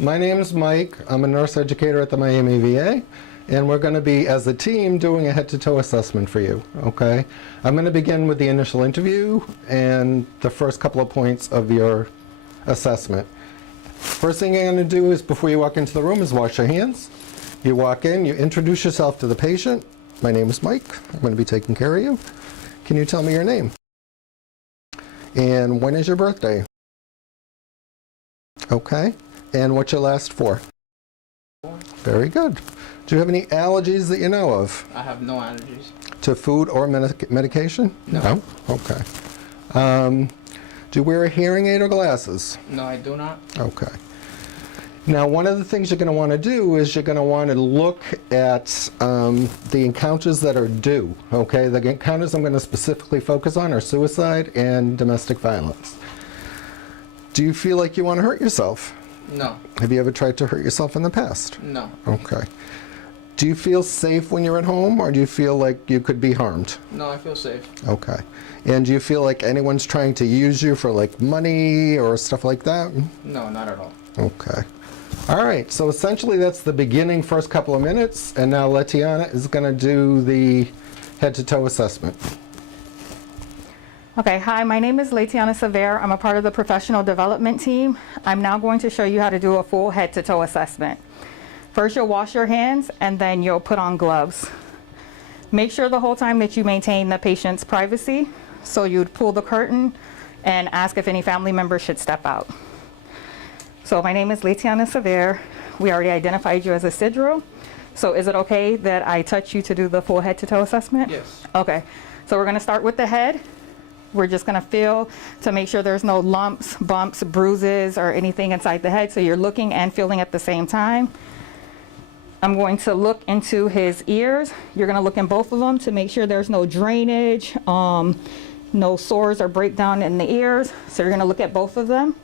My name's Mike. I'm a nurse educator at the Miami VA, and we're going to be, as a team, doing a head-to-toe assessment for you, okay? I'm going to begin with the initial interview and the first couple of points of your assessment. First thing you're going to do is, before you walk into the room, is wash your hands. You walk in, you introduce yourself to the patient. My name is Mike. I'm going to be taking care of you. Can you tell me your name? And when is your birthday? Okay. And what's your last four? Very good. Do you have any allergies that you know of? I have no allergies. To food or medication? No. Okay. Do you wear a hearing aid or glasses? No, I do not. Okay. Now, one of the things you're going to want to do is you're going to want to look at the encounters that are due. Okay, the encounters I'm going to specifically focus on are suicide and domestic violence. Do you feel like you want to hurt yourself? No. Have you ever tried to hurt yourself in the past? No. Okay. Do you feel safe when you're at home, or do you feel like you could be harmed? No, I feel safe. Okay. And do you feel like anyone's trying to use you for like money or stuff like that? No, not at all. Okay. All right, so essentially that's the beginning first couple of minutes, and now Letiana is going to do the head-to-toe assessment. Okay, hi, my name is Letiana Sever. I'm a part of the professional development team. I'm now going to show you how to do a full head-to-toe assessment. First, you'll wash your hands, and then you'll put on gloves. Make sure the whole time that you maintain the patient's privacy, so you'd pull the curtain and ask if any family members should step out. So my name is Letiana Sever. We already identified you as a Sidro. So is it okay that I touch you to do the full head-to-toe assessment? Yes. Okay, so we're gonna start with the head. We're just gonna feel to make sure there's no lumps, bumps, bruises, or anything inside the head. So you're looking and feeling at the same time. I'm going to look into his ears. You're gonna look in both of them to make sure there's no drainage, no sores or breakdown in the ears. So you're gonna look at both of them.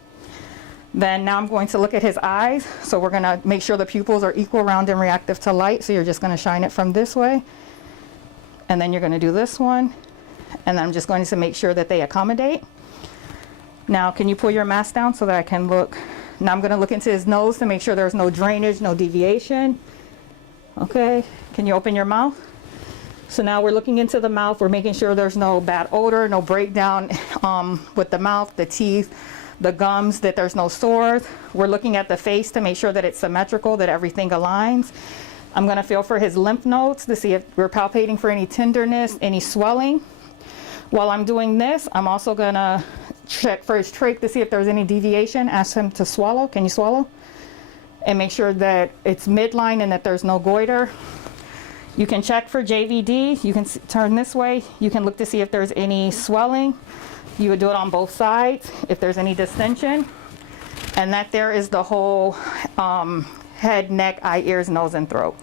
Then now I'm going to look at his eyes. So we're gonna make sure the pupils are equal, round, and reactive to light. So you're just gonna shine it from this way. And then you're gonna do this one. And I'm just going to make sure that they accommodate. Now, can you pull your mask down so that I can look? Now I'm gonna look into his nose to make sure there's no drainage, no deviation. Okay, can you open your mouth? So now we're looking into the mouth. We're making sure there's no bad odor, no breakdown with the mouth, the teeth, the gums, that there's no sores. We're looking at the face to make sure that it's symmetrical, that everything aligns. I'm gonna feel for his lymph nodes to see if we're palpating for any tenderness, any swelling. While I'm doing this, I'm also gonna check for his trach to see if there's any deviation. Ask him to swallow. Can you swallow? And make sure that it's midline and that there's no goiter. You can check for JVD. You can turn this way. You can look to see if there's any swelling. You would do it on both sides if there's any distension. And that there is the whole head, neck, eye, ears, nose, and throat.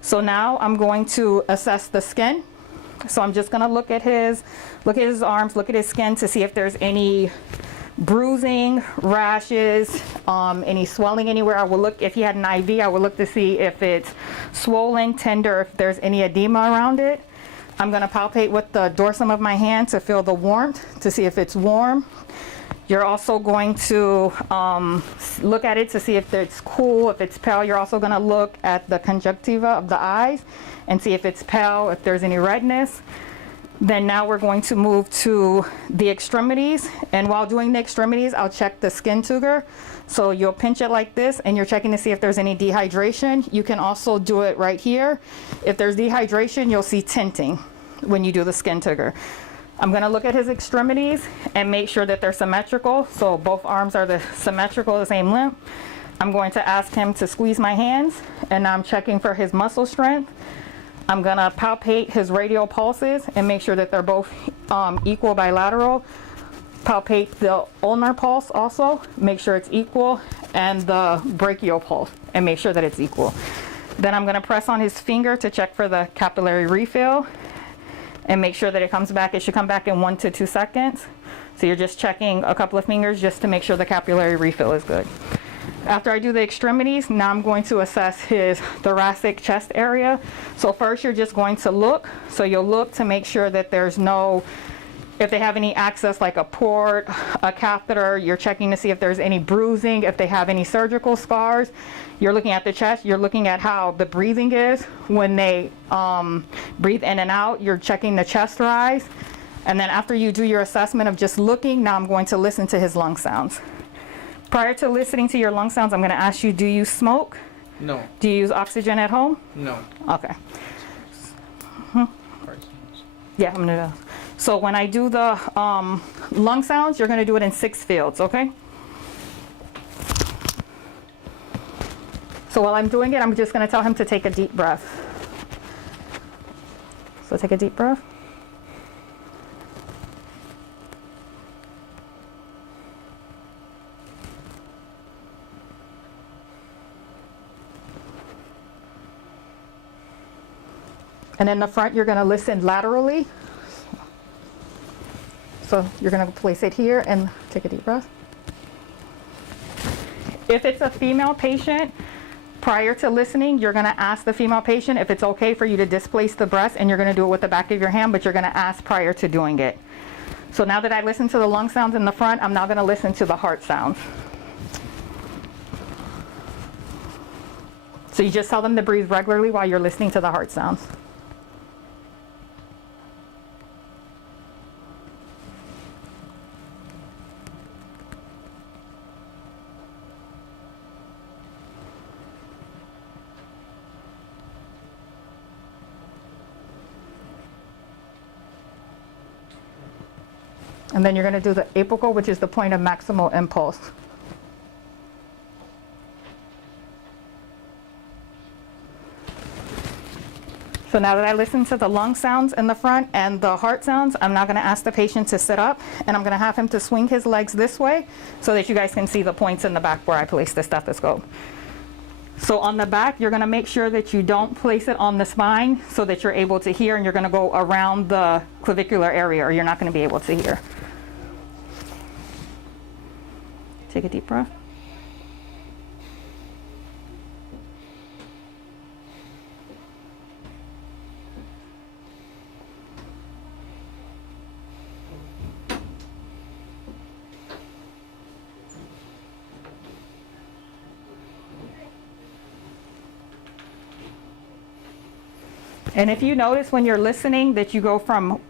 So now I'm going to assess the skin. So I'm just gonna look at his arms, look at his skin to see if there's any bruising, rashes, any swelling anywhere. I will look, if he had an IV, I will look to see if it's swollen, tender, if there's any edema around it. I'm gonna palpate with the dorsum of my hand to feel the warmth, to see if it's warm. You're also going to look at it to see if it's cool, if it's pale. You're also gonna look at the conjunctiva of the eyes and see if it's pale, if there's any redness. Then now we're going to move to the extremities. And while doing the extremities, I'll check the skin tuger. So you'll pinch it like this and you're checking to see if there's any dehydration. You can also do it right here. If there's dehydration, you'll see tinting when you do the skin tuger. I'm gonna look at his extremities and make sure that they're symmetrical. So both arms are symmetrical, the same length. I'm going to ask him to squeeze my hands, and I'm checking for his muscle strength. I'm gonna palpate his radial pulses and make sure that they're both equal bilateral. Palpate the ulnar pulse also, make sure it's equal, and the brachial pulse, and make sure that it's equal. Then I'm gonna press on his finger to check for the capillary refill and make sure that it comes back. It should come back in 1 to 2 seconds. So you're just checking a couple of fingers just to make sure the capillary refill is good. After I do the extremities, now I'm going to assess his thoracic chest area. So first you're just going to look. So you'll look to make sure that there's no If they have any access like a port, a catheter, you're checking to see if there's any bruising, if they have any surgical scars. You're looking at the chest, you're looking at how the breathing is. When they breathe in and out, you're checking the chest rise. And then after you do your assessment of just looking, now I'm going to listen to his lung sounds. Prior to listening to your lung sounds, I'm going to ask you, do you smoke? No. Do you use oxygen at home? No. Okay. Yeah, I'm gonna. So when I do the lung sounds, you're gonna do it in 6 fields, okay? So while I'm doing it, I'm just gonna tell him to take a deep breath. So take a deep breath. And in the front, you're going to listen laterally. So you're going to place it here and take a deep breath. If it's a female patient, prior to listening, you're going to ask the female patient if it's okay for you to displace the breast, and you're going to do it with the back of your hand, but you're going to ask prior to doing it. So now that I listened to the lung sounds in the front, I'm now going to listen to the heart sounds. So you just tell them to breathe regularly while you're listening to the heart sounds. And then you're going to do the apical, which is the point of maximal impulse. So now that I listen to the lung sounds in the front and the heart sounds, I'm now going to ask the patient to sit up, and I'm going to have him to swing his legs this way so that you guys can see the points in the back where I place the stethoscope. So on the back, you're going to make sure that you don't place it on the spine so that you're able to hear, and you're going to go around the clavicular area, or you're not going to be able to hear. Take a deep breath. And if you notice when you're listening that you go from,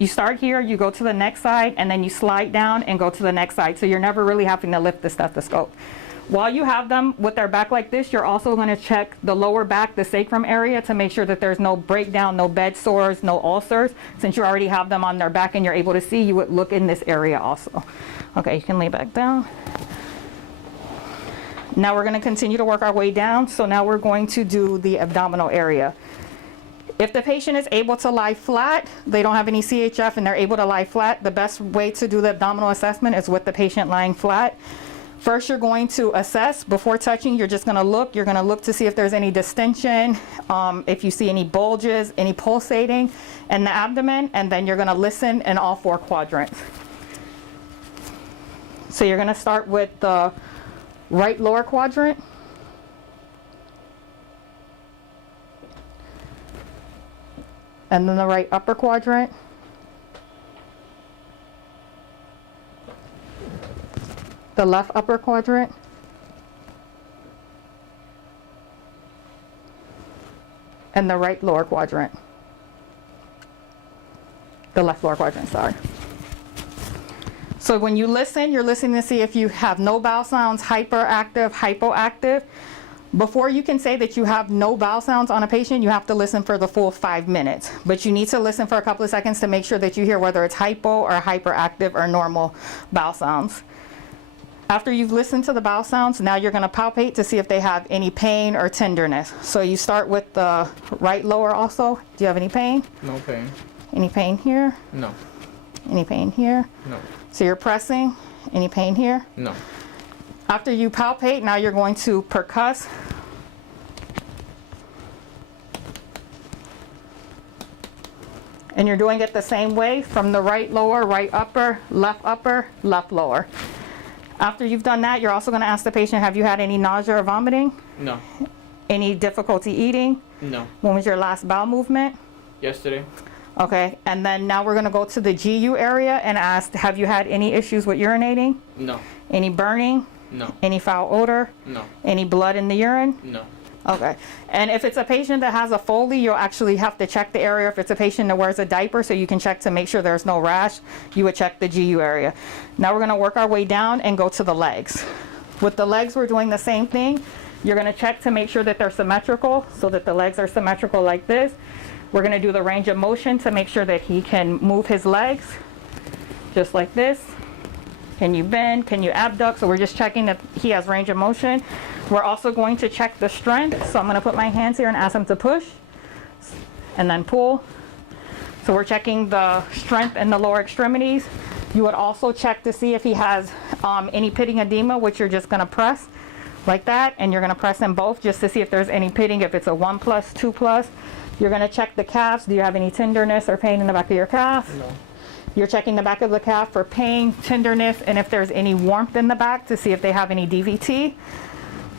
you start here, you go to the next side, and then you slide down and go to the next side. So you're never really having to lift the stethoscope. While you have them with their back like this, you're also going to check the lower back, the sacrum area, to make sure that there's no breakdown, no bed sores, no ulcers. Since you already have them on their back and you're able to see, you would look in this area also. Okay, you can lay back down. Now we're going to continue to work our way down. So now we're going to do the abdominal area. If the patient is able to lie flat, they don't have any CHF and they're able to lie flat, the best way to do the abdominal assessment is with the patient lying flat. First, you're going to assess. Before touching, you're just going to look. You're going to look to see if there's any distension, if you see any bulges, any pulsating in the abdomen, and then you're going to listen in all 4 quadrants. So you're going to start with the right lower quadrant. And then the right upper quadrant. The left upper quadrant. And the right lower quadrant. The left lower quadrant, sorry. So when you listen, you're listening to see if you have no bowel sounds, hyperactive, hypoactive. Before you can say that you have no bowel sounds on a patient, you have to listen for the full 5 minutes. But you need to listen for a couple of seconds to make sure that you hear whether it's hypo or hyperactive or normal bowel sounds. After you've listened to the bowel sounds, now you're going to palpate to see if they have any pain or tenderness. So you start with the right lower also. Do you have any pain? No pain. Any pain here? No. Any pain here? No. So you're pressing. Any pain here? No. After you palpate, now you're going to percuss. And you're doing it the same way from the right lower, right upper, left lower. After you've done that, you're also going to ask the patient, have you had any nausea or vomiting? No. Any difficulty eating? No. When was your last bowel movement? Yesterday. Okay, and then now we're gonna go to the GU area and ask, have you had any issues with urinating? No. Any burning? No. Any foul odor? No. Any blood in the urine? No. Okay, and if it's a patient that has a Foley, you'll actually have to check the area. If it's a patient that wears a diaper, so you can check to make sure there's no rash, you would check the GU area. Now we're gonna work our way down and go to the legs. With the legs, we're doing the same thing. You're gonna check to make sure that they're symmetrical, so that the legs are symmetrical like this. We're gonna do the range of motion to make sure that he can move his legs, just like this. Can you bend? Can you abduct? So we're just checking that he has range of motion. We're also going to check the strength. So I'm gonna put my hands here and ask him to push, and then pull. So we're checking the strength in the lower extremities. You would also check to see if he has any pitting edema, which you're just gonna press like that, and you're gonna press them both just to see if there's any pitting, if it's a 1+, 2+. You're gonna check the calves. Do you have any tenderness or pain in the back of your calf? No. You're checking the back of the calf for pain, tenderness, and if there's any warmth in the back to see if they have any DVT.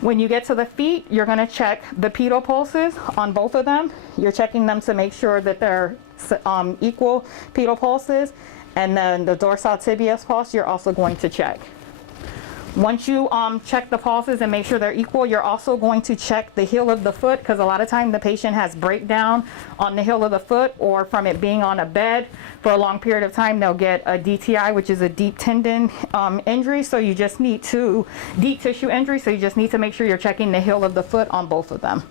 When you get to the feet, you're gonna check the pedal pulses on both of them. You're checking them to make sure that they're equal pedal pulses, and then the dorsal-tibial pulse you're also going to check. Once you check the pulses and make sure they're equal, you're also going to check the heel of the foot, because a lot of time the patient has breakdown on the heel of the foot, or from it being on a bed for a long period of time, they'll get a DTI, which is a deep tendon injury. So you just need to, deep tissue injury, so you just need to make sure you're checking the heel of the foot on both of them.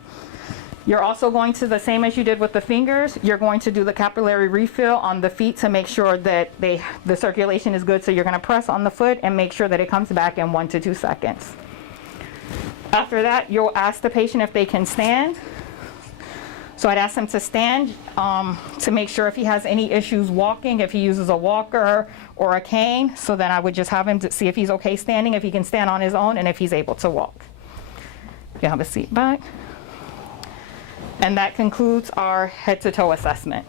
You're also going to, the same as you did with the fingers, you're going to do the capillary refill on the feet to make sure that the circulation is good. So you're gonna press on the foot and make sure that it comes back in 1 to 2 seconds. After that, you'll ask the patient if they can stand. So I'd ask them to stand to make sure if he has any issues walking, if he uses a walker or a cane. So then I would just have him to see if he's okay standing, if he can stand on his own, and if he's able to walk. You have a seat back. And that concludes our head to toe assessment.